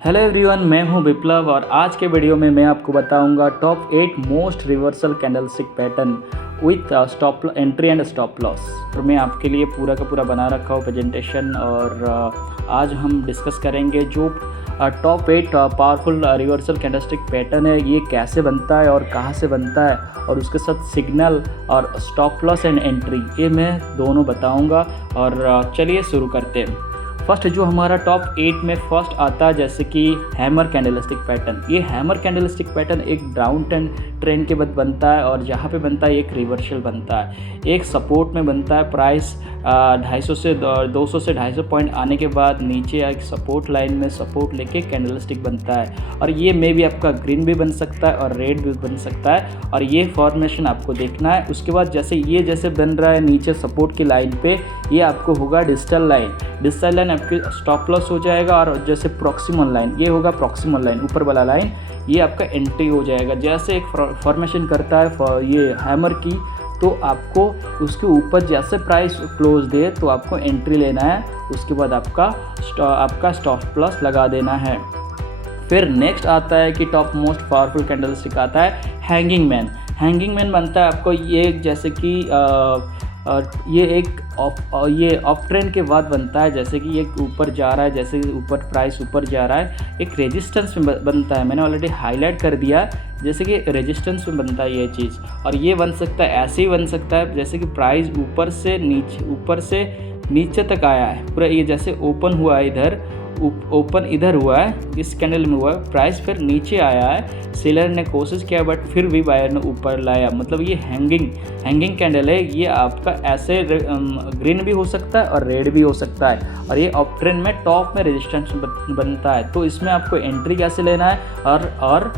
Hello everyone, मैं हूं विप्लव और आज के वीडियो में मैं आपको बताऊंगा top 8 most reversal candlestick pattern with stop entry and stop loss. और मैं आपके लिए पूरा का पूरा बना रखा हूं प्रेजेंटेशन और आज हम डिस्कस करेंगे जो top 8 powerful reversal candlestick pattern है, ये कैसे बनता है और कहाँ से बनता है, और उसके साथ सिग्नल और स्टॉप लॉस एंड एंट्री ये मैं दोनों बताऊँगा। और चलिए शुरू करते हैं। फर्स्ट जो हमारा टॉप 8 में फर्स्ट आता है जैसे कि हैमर कैंडलस्टिक पैटर्न। ये हैमर कैंडलस्टिक पैटर्न एक डाउन ट्रेंड के बाद बनता है और जहाँ पे बनता है एक रिवर्सल बनता है, एक सपोर्ट में बनता है। प्राइस 250 से 250 पॉइंट आने के बाद नीचे एक सपोर्ट लाइन में सपोर्ट लेके कैंडलस्टिक बनता है। और ये में भी आपका ग्रीन भी बन सकता है और रेड भी बन सकता है, और ये फॉर्मेशन आपको देखना है। उसके बाद जैसे बन रहा है नीचे सपोर्ट की लाइन पे, ये आपको होगा डिजिटल लाइन आपकी स्टॉप लॉस हो जाएगा। और जैसे प्रॉक्सिमल लाइन, ये होगा प्रॉक्सिमल लाइन, ऊपर वाला लाइन, ये आपका एंट्री हो जाएगा। जैसे एक फॉर्मेशन करता है ये हैमर की, तो आपको उसके ऊपर जैसे प्राइस क्लोज दे तो आपको एंट्री लेना है। उसके बाद आपका स्टॉप लॉस लगा देना है। फिर नेक्स्ट आता है कि टॉप मोस्ट पावरफुल कैंडलस्टिक आता है हैंगिंग मैन बनता है आपको ये जैसे कि ये एक ऑफ ट्रेंड के बाद बनता है। जैसे कि ये ऊपर जा रहा है, जैसे ऊपर प्राइस ऊपर जा रहा है, एक रेजिस्टेंस में बनता है। मैंने ऑलरेडी हाईलाइट कर दिया, जैसे कि रेजिस्टेंस में बनता है ये चीज़। और ये बन सकता है, ऐसे ही बन सकता है जैसे कि प्राइस ऊपर से नीचे तक आया है पूरा। ये जैसे ओपन हुआ है इधर हुआ है, इस कैंडल में हुआ है, प्राइस फिर नीचे आया है, सेलर ने कोशिश किया बट फिर भी बायर ने ऊपर लाया। मतलब ये हैंगिंग कैंडल है। ये आपका ऐसे ग्रीन भी हो सकता है और रेड भी हो सकता है। और ये अप ट्रेंड में टॉप में रेजिस्टेंस बनता है। तो इसमें आपको एंट्री कैसे लेना है और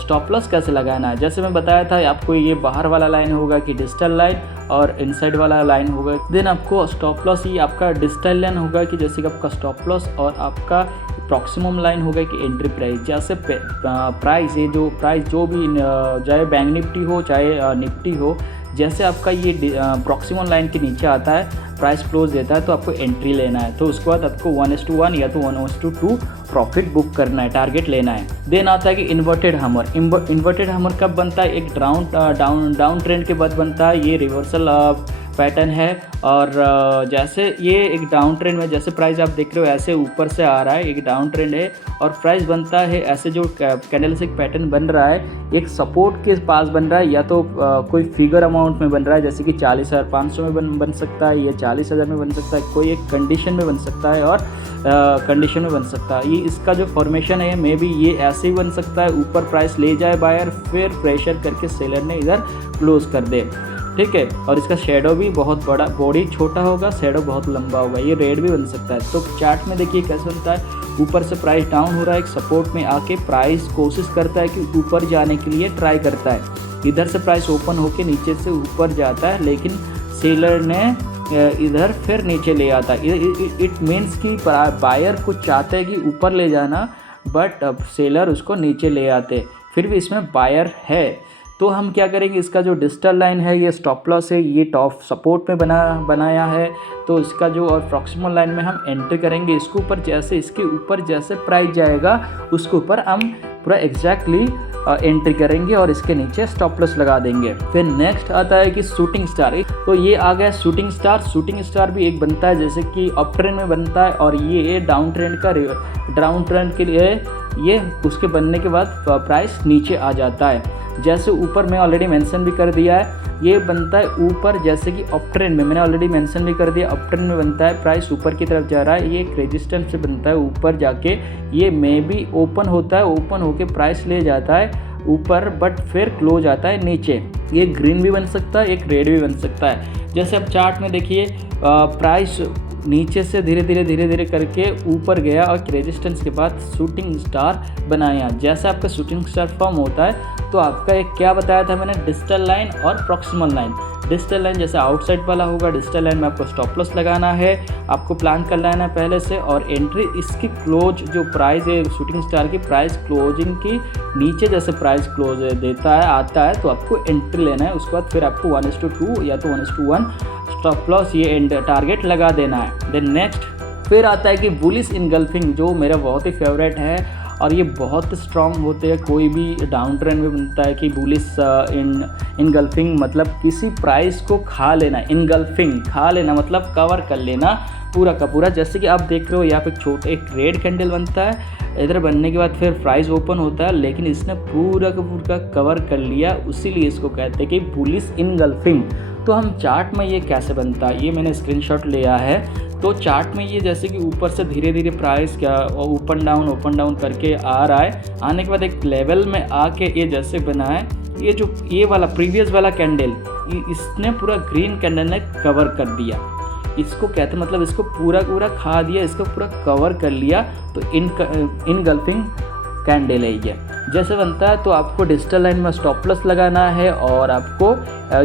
स्टॉप लॉस कैसे लगाना है। जैसे मैं बताया था आपको, ये बाहर वाला लाइन होगा कि डिजिटल लाइन, और इनसाइड वाला लाइन होगा। देन आपको स्टॉप लॉस ये आपका डिजिटल लाइन होगा कि जैसे कि आपका स्टॉप लॉस, और आपका प्रॉक्सिमम लाइन होगा कि एंट्री प्राइस। जैसे प्राइस जो भी चाहे बैंक निफ्टी हो चाहे निफ्टी हो, जैसे आपका ये प्रॉक्सिमम लाइन के नीचे आता है, प्राइस क्लोज देता है, तो आपको एंट्री लेना है। तो उसके बाद आपको 1:1 या तो 1:2 प्रॉफिट बुक करना है, टारगेट लेना है। देन आता है कि इन्वर्टेड हैमर कब बनता है, एक डाउन ट्रेंड के बाद बनता है। ये रिवर्सल पैटर्न है। और जैसे ये एक डाउन ट्रेंड में, जैसे प्राइस आप देख रहे हो ऐसे ऊपर से आ रहा है, एक डाउन ट्रेंड है और प्राइस बनता है ऐसे। जो कैंडलस्टिक पैटर्न बन रहा है एक सपोर्ट के पास बन रहा है, या तो कोई फिगर अमाउंट में बन रहा है, जैसे कि 40,500 में बन सकता है, या 40,000 में बन सकता है, कोई एक कंडीशन में बन सकता है और कंडीशन में बन सकता है। ये इसका जो फॉर्मेशन है मे बी ये ऐसे ही बन सकता है, ऊपर प्राइस ले जाए बायर, फिर प्रेशर करके सेलर ने इधर क्लोज कर दे, ठीक है। और इसका शेडो भी बहुत बड़ा, बॉडी छोटा होगा, शेडो बहुत लंबा होगा। ये रेड भी बन सकता है। तो चार्ट में देखिए कैसे बनता है, ऊपर से प्राइस डाउन हो रहा है, एक सपोर्ट में आके प्राइस कोशिश करता है कि ऊपर जाने के लिए ट्राई करता है। इधर से प्राइस ओपन होके नीचे से ऊपर जाता है, लेकिन सेलर ने इधर फिर नीचे ले आता है। इट मीन्स कि बायर को चाहते हैं कि ऊपर ले जाना, बट अब सेलर उसको नीचे ले आते। फिर भी इसमें बायर है, तो हम क्या करेंगे, इसका जो डिजिटल लाइन है ये स्टॉप लॉस है, ये टॉप सपोर्ट में बनाया है। तो इसका जो और प्रॉक्सिमल लाइन में हम एंट्री करेंगे, इसके ऊपर जैसे प्राइस जाएगा उसके ऊपर हम पूरा एग्जैक्टली एंट्री करेंगे और इसके नीचे स्टॉप लॉस लगा देंगे। फिर नेक्स्ट आता है कि शूटिंग स्टार। तो ये आ गया शूटिंग स्टार भी एक बनता है जैसे कि अप ट्रेंड में बनता है, और ये डाउन ट्रेंड के लिए ये उसके बनने के बाद प्राइस नीचे आ जाता है। जैसे ऊपर मैं ऑलरेडी मेंशन भी कर दिया है, ये बनता है ऊपर, जैसे कि अप ट्रेंड में मैंने ऑलरेडी मेंशन भी कर दिया, अप ट्रेंड में बनता है, प्राइस ऊपर की तरफ जा रहा है, ये एक रेजिस्टेंस से बनता है ऊपर जाके। ये मे भी ओपन होता है, ओपन होके प्राइस ले जाता है ऊपर, बट फिर क्लोज आता है नीचे। ये ग्रीन भी बन सकता है, एक रेड भी बन सकता है। जैसे अब चार्ट में देखिए प्राइस नीचे से धीरे धीरे करके ऊपर गया और रेजिस्टेंस के बाद शूटिंग स्टार बनाया। जैसे आपका शूटिंग स्टार फॉर्म होता है, तो आपका एक क्या बताया था मैंने, डिजिटल लाइन और प्रॉक्सिमल लाइन। डिजिटल लाइन जैसे आउटसाइड वाला होगा, डिजिटल लाइन में आपको स्टॉप लॉस लगाना है, आपको प्लान कर लेना है पहले से। और एंट्री इसकी क्लोज जो प्राइस है शूटिंग स्टार की, प्राइस क्लोजिंग की नीचे जैसे प्राइस क्लोज देता है आता है, तो आपको एंट्री लेना है। उसके बाद फिर आपको 1:2 या तो 1:1 स्टॉप लॉस ये टारगेट लगा देना है। देन नेक्स्ट फिर आता है कि बुलिश इनगल्फिंग, जो मेरा बहुत ही फेवरेट है और ये बहुत स्ट्रॉन्ग होते हैं। कोई भी डाउन ट्रेंड में बनता है कि बुलिश इनगल्फिंग मतलब किसी प्राइस को खा लेना। इनगल्फिंग खा लेना मतलब कवर कर लेना पूरा का पूरा। जैसे कि आप देख रहे हो यहाँ पे एक रेड कैंडल बनता है, इधर बनने के बाद फिर प्राइस ओपन होता है, लेकिन इसने पूरा का पूरा कवर कर लिया, उसीलिए इसको कहते हैं कि बुलिश इनगल्फिंग। तो हम चार्ट में ये कैसे बनता है, ये मैंने स्क्रीनशॉट लिया है। तो चार्ट में ये जैसे कि ऊपर से धीरे धीरे प्राइस क्या ओपन डाउन करके आ रहा है, आने के बाद एक लेवल में आके ये जैसे बना है, ये वाला प्रीवियस वाला कैंडल इसने पूरा ग्रीन कैंडल ने कवर कर दिया। इसको कहते मतलब इसको पूरा खा दिया, इसको पूरा कवर कर लिया, तो इनगल्फिंग कैंडल है ये। जैसे बनता है तो आपको डिजिटल लाइन में स्टॉप लॉस लगाना है और आपको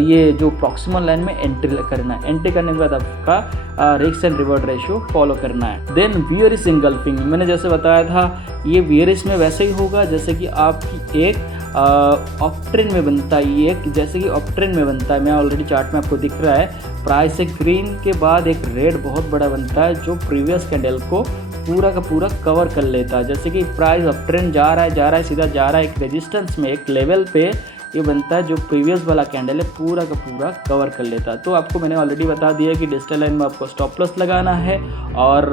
ये जो प्रॉक्सिमल लाइन में एंट्री करना है। एंट्री करने के बाद आपका risk and reward ratio follow करना है। देन बियरिश इनगल्फिंग, मैंने जैसे बताया था ये बियरिश में वैसे ही होगा जैसे कि आपकी एक अप ट्रेंड में बनता है। ये जैसे कि अप ट्रेंड में बनता है, मैं ऑलरेडी चार्ट में आपको दिख रहा है, प्राइस एक ग्रीन के बाद एक रेड बहुत बड़ा बनता है जो प्रीवियस कैंडल को पूरा का पूरा कवर कर लेता है। जैसे कि प्राइस अप ट्रेंड जा रहा है सीधा जा रहा है, एक रेजिस्टेंस में एक लेवल पे ये बनता है जो प्रीवियस वाला कैंडल है पूरा का पूरा कवर कर लेता है। तो आपको मैंने ऑलरेडी बता दिया कि डिजिटल लाइन में आपको स्टॉप लॉस लगाना है और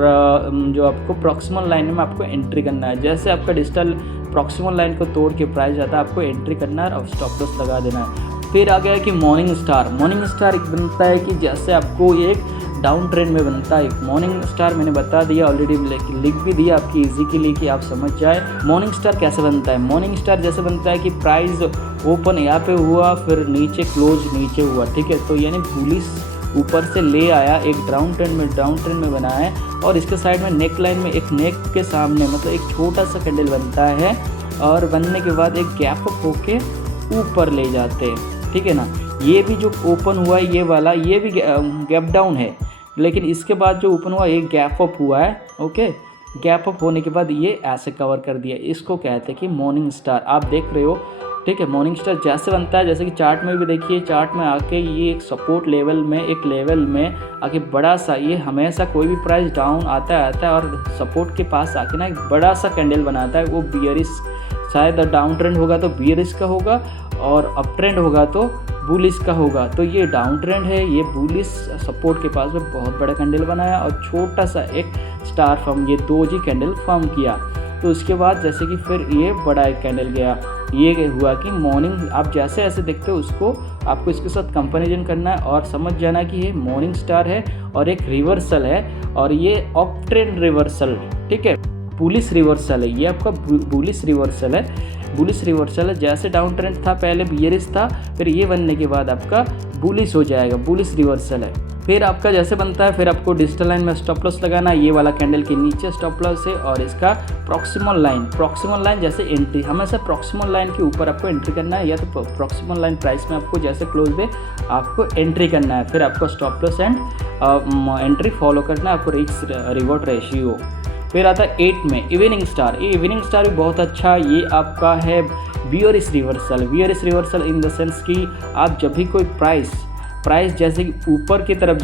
जो आपको प्रॉक्सिमल लाइन में आपको एंट्री करना है। जैसे आपका डिजिटल प्रॉक्सिमल लाइन को तोड़ के प्राइस जाता है, आपको एंट्री करना है और स्टॉप लॉस लगा देना है। फिर आ गया कि मॉर्निंग स्टार एक बनता है कि जैसे आपको एक डाउन ट्रेंड में बनता है। मॉर्निंग स्टार मैंने बता दिया ऑलरेडी, लिख भी दिया आपकी इजी के लिए कि आप समझ जाए मॉर्निंग स्टार कैसे बनता है। मॉर्निंग स्टार जैसे बनता है कि प्राइस ओपन यहाँ पे हुआ, फिर नीचे क्लोज नीचे हुआ, ठीक है, तो यानी बुलिश ऊपर से ले आया, एक डाउन ट्रेंड में बना है और इसके साइड में नेक लाइन में एक नेक के सामने मतलब एक छोटा सा कैंडल बनता है और बनने के बाद एक गैप अप होके ऊपर ले जाते हैं, ठीक है ना। ये भी जो ओपन हुआ है ये वाला, ये भी गैप डाउन है, लेकिन इसके बाद जो ओपन हुआ एक गैप अप हुआ है, ओके। गैप अप होने के बाद ये ऐसे कवर कर दिया, इसको कहते हैं कि मॉर्निंग स्टार। आप देख रहे हो, ठीक है। मॉर्निंग स्टार जैसे बनता है, जैसे कि चार्ट में भी देखिए, चार्ट में आके ये एक सपोर्ट लेवल में एक लेवल में आके बड़ा सा, ये हमेशा कोई भी प्राइस डाउन आता है और सपोर्ट के पास आके ना एक बड़ा सा कैंडल बनाता है। वो बियरिश, शायद डाउन ट्रेंड होगा तो बियरिश का होगा और अप ट्रेंड होगा तो बुलिश का होगा। तो ये डाउन ट्रेंड है, ये बुलिश सपोर्ट के पास में बहुत बड़ा कैंडल बनाया और छोटा सा एक स्टार फॉर्म, ये दो जी कैंडल फॉर्म किया। तो उसके बाद जैसे कि फिर ये बड़ा एक कैंडल गया, ये हुआ कि मॉर्निंग। आप जैसे ऐसे देखते हो उसको, आपको इसके साथ कंपैरिजन करना है और समझ जाना कि ये मॉर्निंग स्टार है और एक रिवर्सल है और ये अप ट्रेंड रिवर्सल, ठीक है, बुलिश रिवर्सल है। ये आपका बुलिश रिवर्सल है, बुलिश रिवर्सल है। जैसे डाउन ट्रेंड था पहले बियरिश था, फिर ये बनने के बाद आपका बुलिश हो जाएगा, बुलिश रिवर्सल है। फिर आपका जैसे बनता है, फिर आपको डिजिटल लाइन में स्टॉप लॉस लगाना है। ये वाला कैंडल के नीचे स्टॉप लॉस है और इसका प्रॉक्सिमल लाइन जैसे एंट्री, हमेशा प्रॉक्सिमल लाइन के ऊपर आपको एंट्री करना है, या तो प्रॉक्सिमल लाइन प्राइस में आपको जैसे क्लोज पे आपको एंट्री करना है। फिर आपको stop loss and entry follow करना है, आपको रिस्क रिवॉर्ड रेशियो। फिर आता है 8 में इवनिंग स्टार। ये इवनिंग स्टार भी बहुत अच्छा, ये आपका है bearish reversal in the sense कि आप जब भी कोई प्राइस जैसे कि ऊपर की तरफ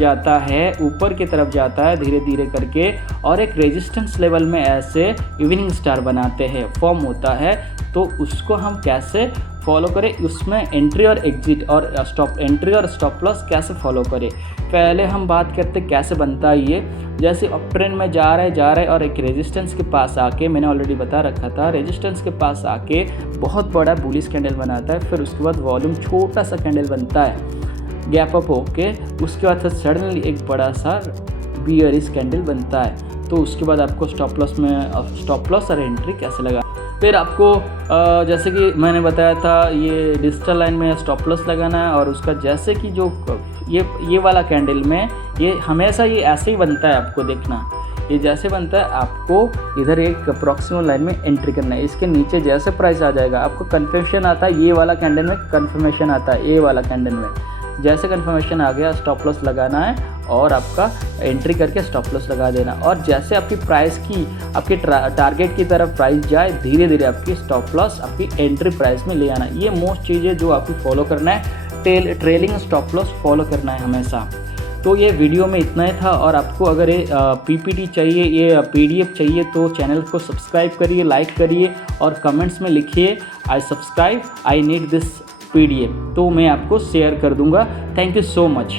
जाता है धीरे धीरे करके और एक रेजिस्टेंस लेवल में ऐसे इवनिंग स्टार बनाते हैं, फॉर्म होता है, तो उसको हम कैसे फॉलो करें, उसमें एंट्री और एग्जिट और एंट्री और स्टॉप लॉस कैसे फॉलो करें। पहले हम बात करते कैसे बनता है ये। जैसे अप ट्रेंड में जा रहा है और एक रेजिस्टेंस के पास आके, मैंने ऑलरेडी बता रखा था, रेजिस्टेंस के पास आके बहुत बड़ा बुलिश कैंडल बनाता है। फिर उसके बाद वॉल्यूम छोटा सा कैंडल बनता है गैप अप होके, उसके बाद सडनली एक बड़ा सा बियरिश कैंडल बनता है। तो उसके बाद आपको स्टॉप लॉस और एंट्री कैसे लगा। फिर आपको जैसे कि मैंने बताया था, ये डिजिटल लाइन में स्टॉप लॉस लगाना है और उसका जैसे कि जो ये वाला कैंडल में ये हमेशा ये ऐसे ही बनता है, आपको देखना ये जैसे बनता है, आपको इधर एक प्रॉक्सिमल लाइन में एंट्री करना है। इसके नीचे जैसे प्राइस आ जाएगा आपको कन्फर्मेशन आता है, ये वाला कैंडल में कन्फर्मेशन आता है, ये वाला कैंडल में जैसे कन्फर्मेशन आ गया स्टॉप लॉस लगाना है और आपका एंट्री करके स्टॉप लॉस लगा देना। और जैसे आपकी प्राइस की आपके टारगेट की तरफ प्राइस जाए, धीरे धीरे आपकी स्टॉप लॉस आपकी एंट्री प्राइस में ले आना। ये मोस्ट चीज़ें जो आपको फॉलो करना है, ट्रेलिंग स्टॉप लॉस फॉलो करना है हमेशा। तो ये वीडियो में इतना ही था, और आपको अगर ये पीपीटी चाहिए, ये पीडीएफ चाहिए तो चैनल को सब्सक्राइब करिए, लाइक करिए और कमेंट्स में लिखिए I subscribe, I need this PDF, तो मैं आपको शेयर कर दूंगा। Thank you so much.